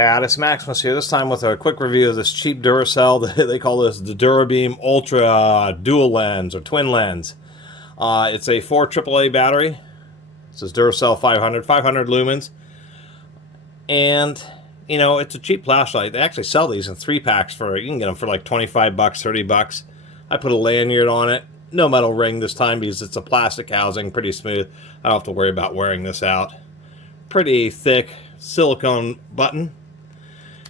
Catus, Maximus here, this time with a quick review of this cheap Duracell. They call this the Durabeam Ultra Dual Lens or Twin Lens. It's a 4 AAA battery. This is Duracell 500 lumens. And, you know, it's a cheap flashlight. They actually sell these in 3-packs for, you can get them for like 25 bucks, 30 bucks. I put a lanyard on it. No metal ring this time because it's a plastic housing, pretty smooth. I don't have to worry about wearing this out. Pretty thick silicone button.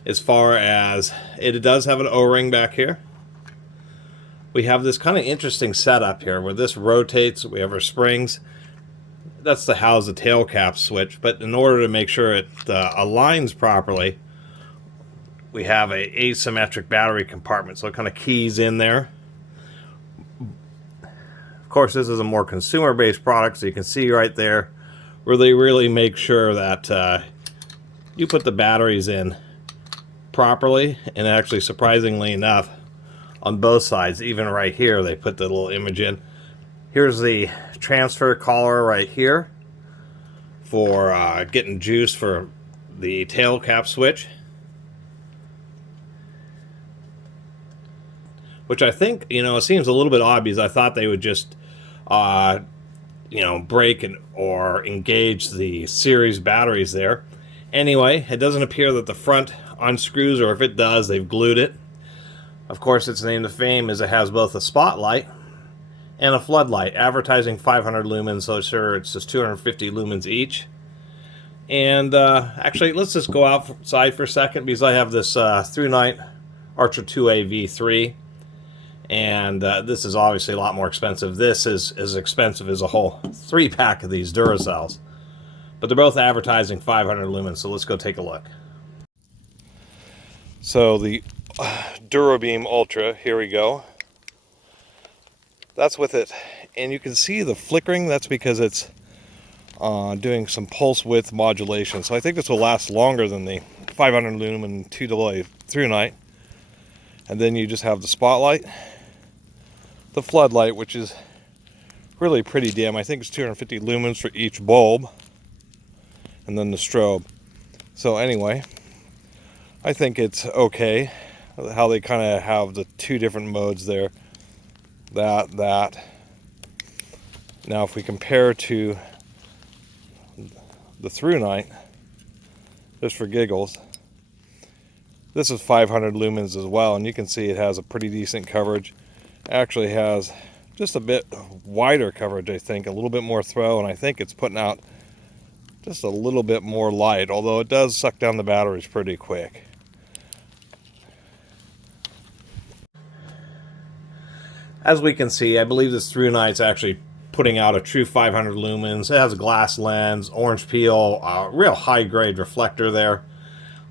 As far as it does have an O-ring back here. We have this kind of interesting setup here where this rotates. We have our springs. That's to house the tail cap switch, but in order to make sure it aligns properly, we have a asymmetric battery compartment, so it kind of keys in there. Of course, this is a more consumer-based product, so you can see right there where they really make sure that you put the batteries in properly, and actually, surprisingly enough, on both sides, even right here, they put the little image in. Here's the transfer collar right here for getting juice for the tail cap switch, which I think, you know, it seems a little bit odd because I thought they would just you know, break or engage the series batteries there. Anyway, it doesn't appear that the front unscrews, or if it does, they've glued it. Of course, its name to fame is it has both a spotlight and a floodlight, advertising 500 lumens, so sure, it's just 250 lumens each. And actually, let's just go outside for a second because I have this through-night Archer 2A V3, and this is obviously a lot more expensive. This is as expensive as a whole 3-pack of these Duracells. But they're both advertising 500 lumens, so let's go take a look. So the Durabeam Ultra, here we go. That's with it. And you can see the flickering. That's because it's doing some pulse width modulation. So I think this will last longer than the 500 lumen 2AA through night. And then you just have the spotlight, the floodlight, which is really pretty dim. I think it's 250 lumens for each bulb. And then the strobe. So anyway, I think it's okay how they kind of have the two different modes there. That. Now if we compare to the through night, just for giggles, this is 500 lumens as well, and you can see it has a pretty decent coverage. Actually has just a bit wider coverage, I think, a little bit more throw, and I think it's putting out just a little bit more light, although it does suck down the batteries pretty quick. As we can see, I believe this through night's actually putting out a true 500 lumens. It has a glass lens, orange peel, real high grade reflector there.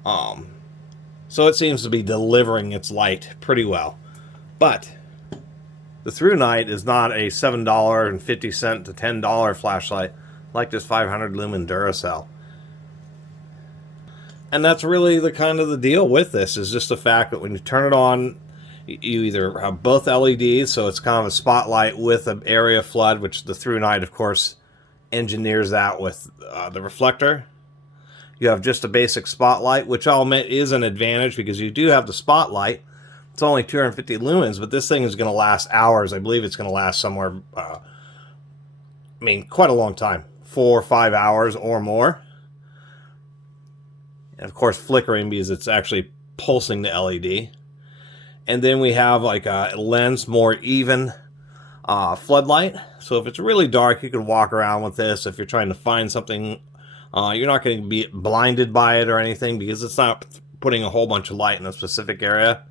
So it seems to be delivering its light pretty well. But the through night is not a $7.50 to $10 flashlight like this 500 lumen Duracell. And that's really the kind of the deal with this, is just the fact that when you turn it on, you either have both LEDs, so it's kind of a spotlight with an area flood, which the through night, of course, engineers that with the reflector. You have just a basic spotlight, which I'll admit is an advantage because you do have the spotlight. It's only 250 lumens, but this thing is going to last hours. I believe it's going to last somewhere, quite a long time. 4 or 5 hours or more. And of course, flickering because it's actually pulsing the LED. And then we have like a lens, more even floodlight. So if it's really dark, you can walk around with this. If you're trying to find something, you're not going to be blinded by it or anything because it's not putting a whole bunch of light in a specific area.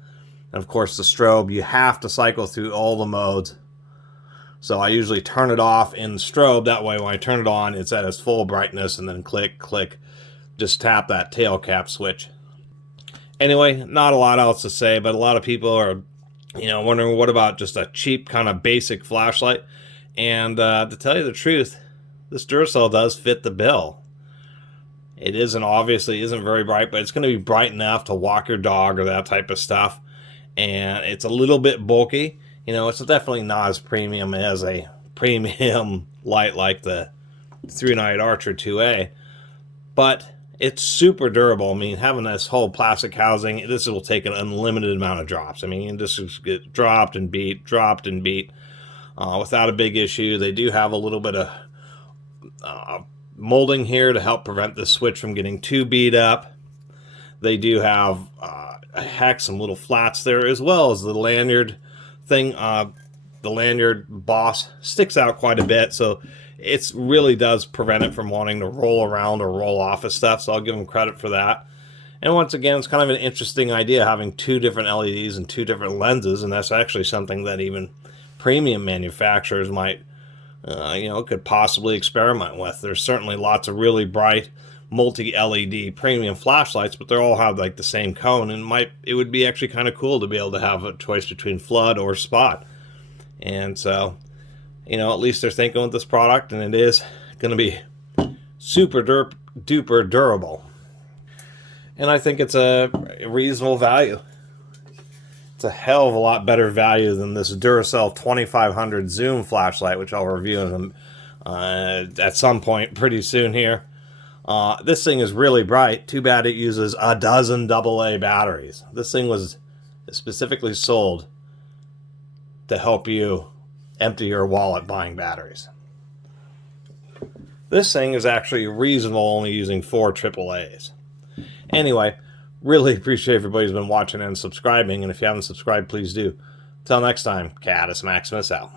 And of course, the strobe, you have to cycle through all the modes. So I usually turn it off in the strobe. That way, when I turn it on, it's at its full brightness, and then click, click, just tap that tail cap switch. Anyway, not a lot else to say, but a lot of people are, you know, wondering what about just a cheap kind of basic flashlight. And to tell you the truth, this Duracell does fit the bill. It obviously isn't very bright, but it's going to be bright enough to walk your dog or that type of stuff. And it's a little bit bulky. You know, it's definitely not as premium as a premium light like the through night Archer 2A. But It's super durable. I mean, having this whole plastic housing, this will take an unlimited amount of drops. I mean, this just get dropped and beat, without a big issue. They do have a little bit of molding here to help prevent the switch from getting too beat up. They do have some little flats there, as well as the lanyard thing. The lanyard boss sticks out quite a bit, so it really does prevent it from wanting to roll around or roll off of stuff, so I'll give them credit for that. And once again, it's kind of an interesting idea having two different LEDs and two different lenses, and that's actually something that even premium manufacturers might, could possibly experiment with. There's certainly lots of really bright multi-LED premium flashlights, but they all have like the same cone, and it would be actually kind of cool to be able to have a choice between flood or spot. And so, at least they're thinking with this product, and it is going to be super duper durable. And I think it's a reasonable value. It's a hell of a lot better value than this Duracell 2500 zoom flashlight, which I'll review at some point pretty soon here. This thing is really bright. Too bad it uses a dozen AA batteries. This thing was specifically sold to help you empty your wallet buying batteries. This thing is actually reasonable, only using 4 AAAs. Anyway, really appreciate everybody who's been watching and subscribing, and if you haven't subscribed, please do. Until next time, Catus Maximus out.